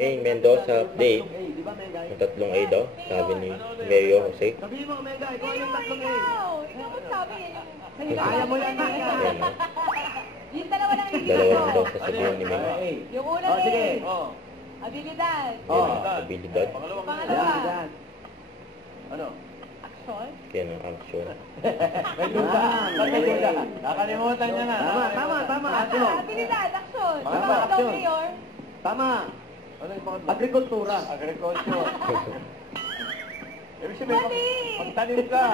May Mendoza update. Yung tatlong A daw, sabi ni Mario Jose. Sabihin mo, Mega, ikaw yung tatlong A. Ikaw magsabi yan. Kaya mo yan, Mega. Ayan, no? Yung dalawa lang hindi Dalawa lang daw sasabihin ni Mario. Yung una Oh, sige. abilidad. Abilidad. Pangalawa. Ano? Action. Kaya ng action. May duda. May duda. Nakalimutan niya na. Tama. Action. Abilidad, action. Tama, Pangatlo, action. Mayor. Tama. Ano yung pangatlo? Agrikultura. Agriculture. Ibig sabihin, Mali! pagtanim ka.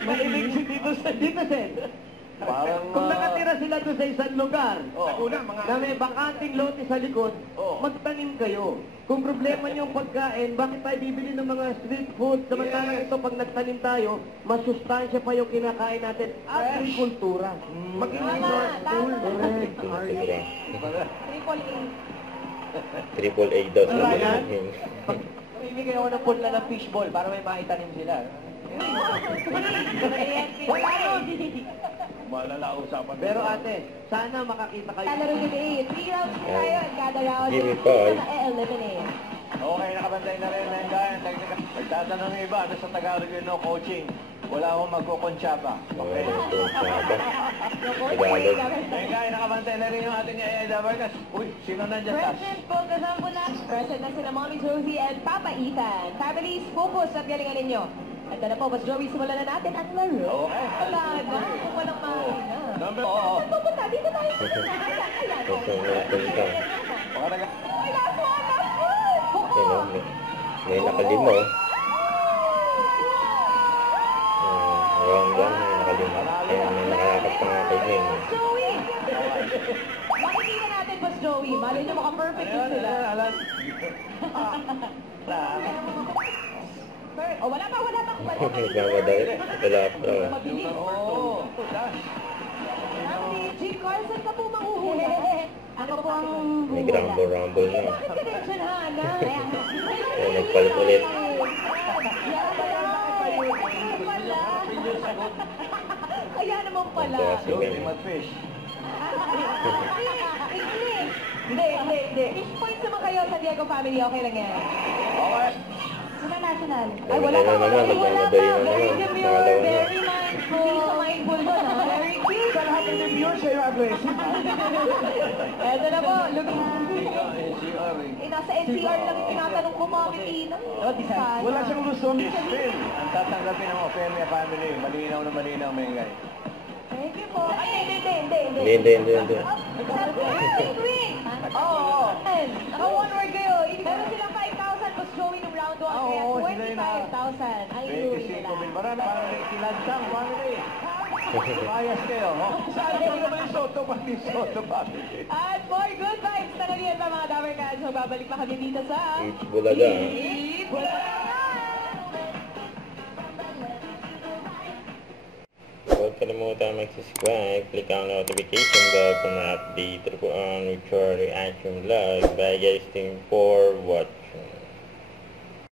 Mahilig si Dito Sen. Parang, Kung nakatira sila doon sa isang lugar, mga... na may bakanting lote sa likod, magtanim kayo. Kung problema niyo ang pagkain, bakit tayo bibili ng mga street food? Samantalang ito, pag nagtanim tayo, masustansya pa yung kinakain natin. Agrikultura. Maging Tama, resourceful. tama. Correct. Triple A. Triple A daw sabi Ayan. ni Ibigay ako ng punla ng fishball para may maitanim sila. Malala usapan. Pero ate, sana makakita kayo. Kalaro nyo A. 3 rounds na tayo at kada round. Give me five. Eliminate. Okay, nakabantay na rin, Menga. Nagtatanong yung iba, ano sa Tagalog yun, no? Coaching. Wala akong magkukonsyaba. Okay. Tagalog. Menga, nakabantay na rin yung ating Eda Vargas. Uy, sino nandyan tas? Present, focus ang muna. Present na sila Mommy Josie and Papa Ethan. Families, focus at galingan ninyo. At na po, Mas Joey, simulan na natin ang laro. Okay. Wala na, kung walang makina. Number, oo. Saan pupunta? Dito tayo sa una. Ayan. Kasi napunta. Baka naga... Ay, last one, last one! Buko! Yan o, may nakalima o. Round 1, may nakalima. Kaya may nakakap pa nga kay Ning. Joey! Makikita natin, Boss Joey. Malay nyo, maka-perfect din sila. Oh, wala pa. Nagmamadali. Wala pa. Mabilis. Oo. Si Jim Carlson ka po manghuhuli. Ako po ang May grumble-rumble na. Bakit ka rin dyan, Hana? Kaya nagpalit ulit. Kaya naman pala. Ito kasi may... Ultimate fish. Hindi. Fish points naman kayo sa Diego family. Okay lang yan. Okay. Suna national. Ay, wala pa. Nagmamadali na Very naman. demure, Nakalaw na. very mindful. Hindi ka mindful doon, ha? Very cute. Sa lahat ng viewers, kayo aggressive. Eto na po. Looking... NCR. Nasa NCR lang yung tinatanong ko, Mami Tina. Wala siyang Luzon. Still, ang tatanggapin ng Ofemia family. Malinaw na malinaw, Mengay. Thank you po. Ay, hindi. Hindi. Wait. Oo. Naka one word kayo. Meron silang 5,000 plus Joey nung round 1. Kaya Oo, sila yun, 25,000 ang iuwi 25 nila. mil. Marami parang kilansang family. Bias kayo, ho? Saan kayo naman yung Soto family? At more good vibes na ngayon pa mga Damer Cats. So, babalik pa kami dito sa... Each Bulaga. Eat Bulaga! Huwag kalimutan mag-subscribe, click ang notification bell para ma-update po ang future reaction vlog. Bye guys, thank you for watching.